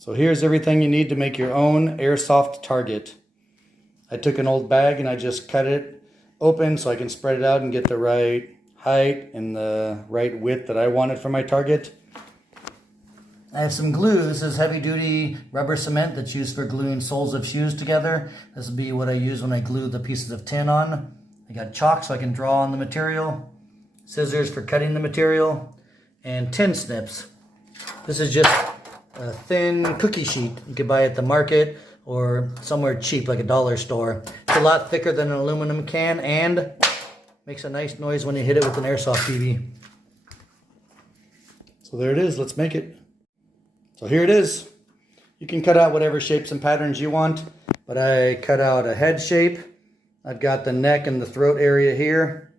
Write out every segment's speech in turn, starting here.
So here's everything you need to make your own airsoft target. I took an old bag and I just cut it open so I can spread it out and get the right height and the right width that I wanted for my target. I have some glue. This is heavy duty rubber cement that's used for gluing soles of shoes together. This will be what I use when I glue the pieces of tin on. I got chalk so I can draw on the material, scissors for cutting the material, and tin snips. This is just a thin cookie sheet you can buy at the market or somewhere cheap like a dollar store. It's a lot thicker than an aluminum can and makes a nice noise when you hit it with an airsoft BB. So there it is, let's make it. So here it is. You can cut out whatever shapes and patterns you want, but I cut out a head shape. I've got the neck and the throat area here.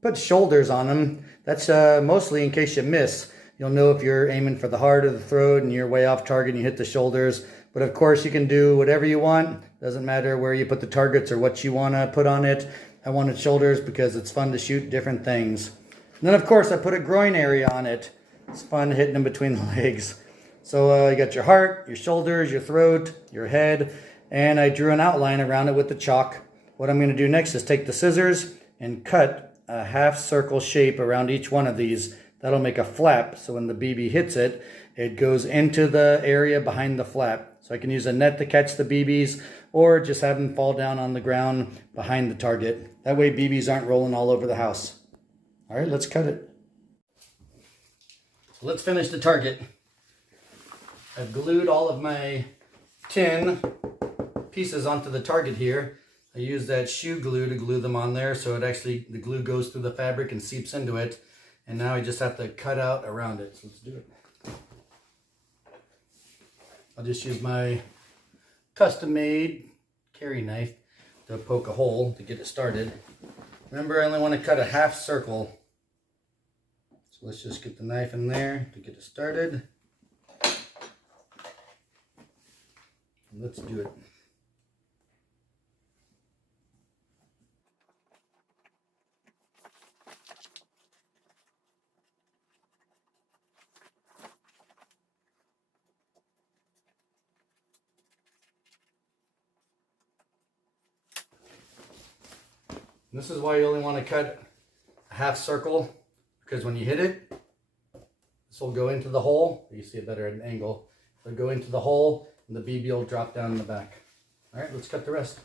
Put shoulders on them. That's mostly in case you miss. You'll know if you're aiming for the heart or the throat and you're way off target and you hit the shoulders. But of course you can do whatever you want. Doesn't matter where you put the targets or what you want to put on it. I wanted shoulders because it's fun to shoot different things. And then of course I put a groin area on it. It's fun hitting them between the legs. So you got your heart, your shoulders, your throat, your head, and I drew an outline around it with the chalk. What I'm going to do next is take the scissors and cut a half circle shape around each one of these. That'll make a flap, so when the BB hits it, it goes into the area behind the flap. So I can use a net to catch the BBs, or just have them fall down on the ground behind the target. That way BBs aren't rolling all over the house. All right, let's cut it. So let's finish the target. I've glued all of my tin pieces onto the target here. I used that shoe glue to glue them on there, so the glue goes through the fabric and seeps into it. And now I just have to cut out around it. So let's do it. I'll just use my custom-made carry knife to poke a hole to get it started. Remember, I only want to cut a half circle. So let's just get the knife in there to get it started. Let's do it. This is why you only want to cut a half circle, because when you hit it, this will go into the hole. You see it better at an angle. It'll go into the hole and the BB will drop down in the back. All right, let's cut the rest.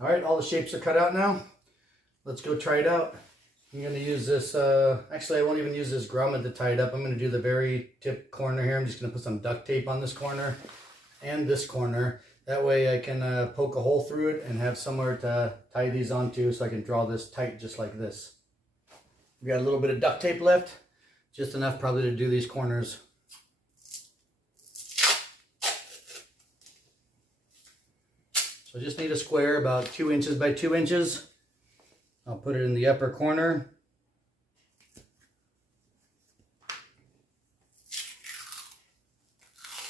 All right, all the shapes are cut out now. Let's go try it out. I'm going to use this, actually I won't even use this grommet to tie it up. I'm going to do the very tip corner here. I'm just going to put some duct tape on this corner and this corner. That way I can poke a hole through it and have somewhere to tie these onto so I can draw this tight just like this. We got a little bit of duct tape left, just enough probably to do these corners. So I just need a square about 2 inches by 2 inches. I'll put it in the upper corner.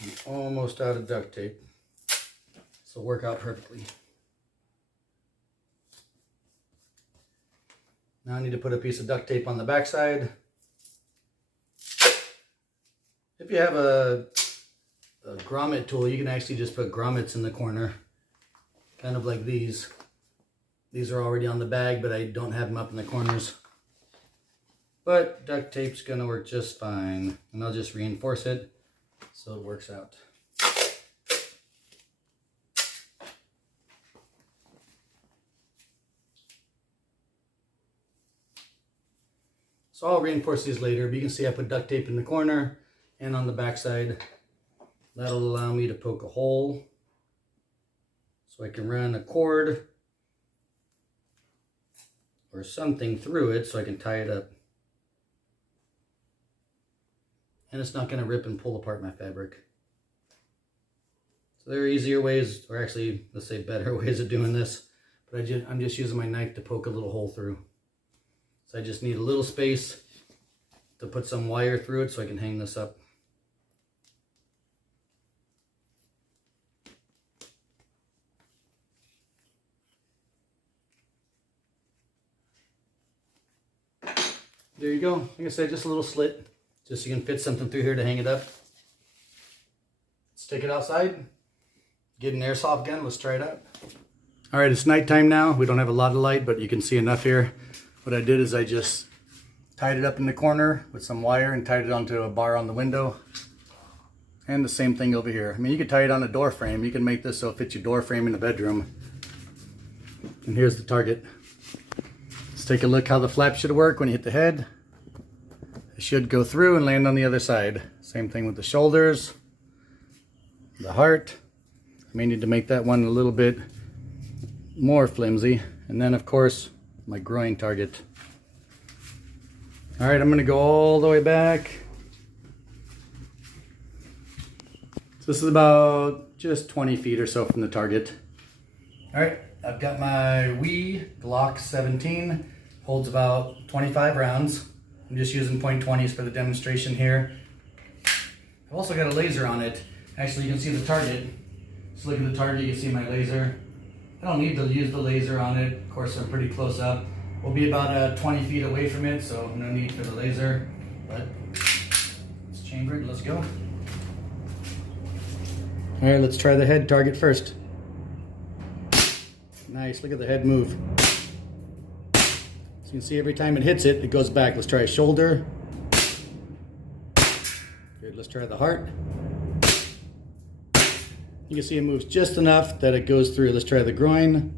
I'm almost out of duct tape. This will work out perfectly. Now I need to put a piece of duct tape on the back side. If you have a grommet tool, you can actually just put grommets in the corner. Kind of like these. These are already on the bag, but I don't have them up in the corners. But duct tape's gonna work just fine. And I'll just reinforce it so it works out. So So I'll reinforce these later, but you can see I put duct tape in the corner and on the back side. That'll allow me to poke a hole so I can run a cord or something through it so I can tie it up. And it's not going to rip and pull apart my fabric. So there are easier ways, or actually, let's say better ways of doing this. But I'm just using my knife to poke a little hole through. So I just need a little space to put some wire through it so I can hang this up. There you go. Like I said, just a little slit, just so you can fit something through here to hang it up. Let's take it outside, get an airsoft gun, let's try it out. All right, it's nighttime now. We don't have a lot of light, but you can see enough here. What I did is I just tied it up in the corner with some wire and tied it onto a bar on the window. And the same thing over here. I mean, you could tie it on a door frame. You can make this so it fits your door frame in the bedroom. And here's the target. Let's take a look how the flap should work when you hit the head. It should go through and land on the other side. Same thing with the shoulders, the heart. I may need to make that one a little bit more flimsy. And then of course, my groin target. All right, I'm gonna go all the way back. So this is about just 20 feet or so from the target. All right, I've got my Wee Glock 17. Holds about 25 rounds. I'm just using .20s for the demonstration here. I've also got a laser on it. Actually, you can see the target. Just look at the target, you can see my laser. I don't need to use the laser on it. Of course, I'm pretty close up. We'll be about 20 feet away from it, so no need for the laser. But let's chamber it, let's go. All right, let's try the head target first. Nice, look at the head move. So you can see every time it hits it, it goes back. Let's try a shoulder. Good, let's try the heart. You can see it moves just enough that it goes through. Let's try the groin.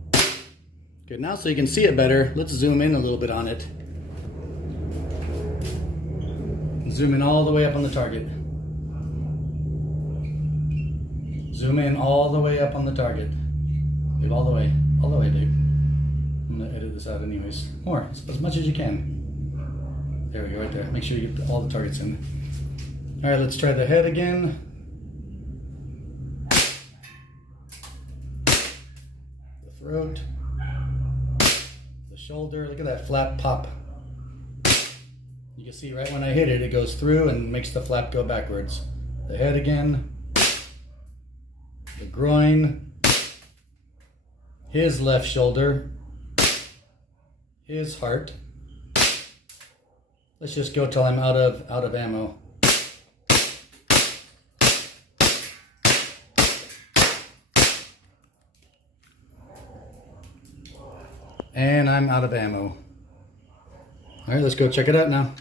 Good, now so you can see it better, let's zoom in a little bit on it. Zoom in all the way up on the target. Zoom in all the way up on the target. Dude, all the way, dude. I'm gonna edit this out anyways. More, as much as you can. There we go, right there. Make sure you get all the targets in. All right, let's try the head again. The throat. The shoulder, look at that flap pop. You can see right when I hit it, it goes through and makes the flap go backwards. The head again. The groin. His left shoulder. His heart. Let's just go till I'm out of ammo. And I'm out of ammo. All right, let's go check it out now.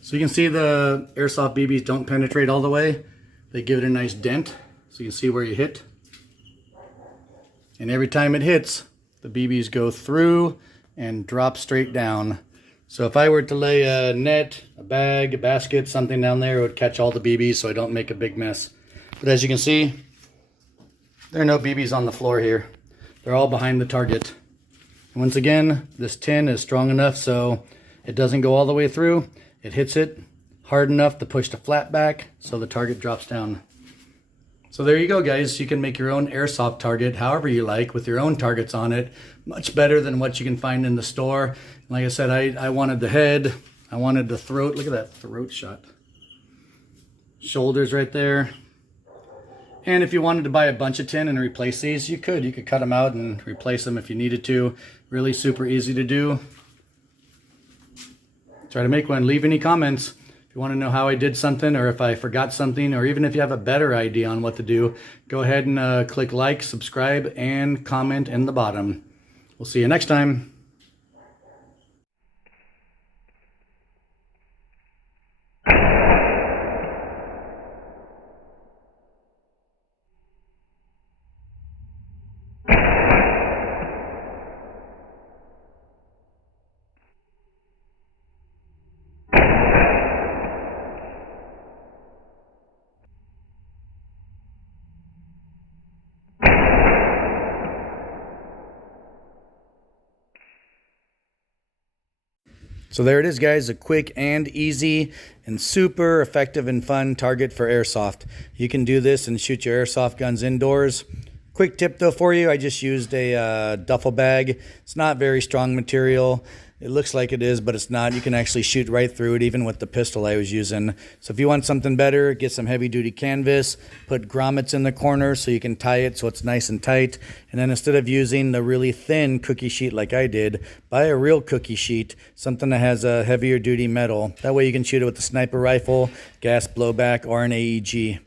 So you can see the airsoft BBs don't penetrate all the way. They give it a nice dent, so you can see where you hit. And every time it hits, the BBs go through and drop straight down. So if I were to lay a net, a bag, a basket, something down there, it would catch all the BBs so I don't make a big mess. But as you can see, there are no BBs on the floor here. They're all behind the target. And once again, this tin is strong enough so it doesn't go all the way through. It hits it hard enough to push the flap back so the target drops down. So there you go, guys. You can make your own airsoft target however you like with your own targets on it. Much better than what you can find in the store. Like I said, I wanted the head. I wanted the throat. Look at that throat shot. Shoulders right there. And if you wanted to buy a bunch of tin and replace these, you could. You could cut them out and replace them if you needed to. Really super easy to do. Try to make one. Leave any comments. If you want to know how I did something or if I forgot something or even if you have a better idea on what to do, go ahead and click like, subscribe, and comment in the bottom. We'll see you next time. So there it is, guys, a quick and easy and super effective and fun target for airsoft. You can do this and shoot your airsoft guns indoors. Quick tip though for you, I just used a duffel bag. It's not very strong material. It looks like it is, but it's not. You can actually shoot right through it, even with the pistol I was using. So if you want something better, get some heavy duty canvas, put grommets in the corner so you can tie it so it's nice and tight. And then instead of using the really thin cookie sheet like I did, buy a real cookie sheet, something that has a heavier duty metal. That way you can shoot it with a sniper rifle, gas blowback, or an AEG.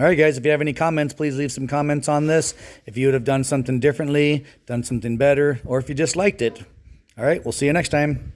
All right, guys, if you have any comments, please leave some comments on this. If you would have done something differently, done something better, or if you just liked it. All right, we'll see you next time.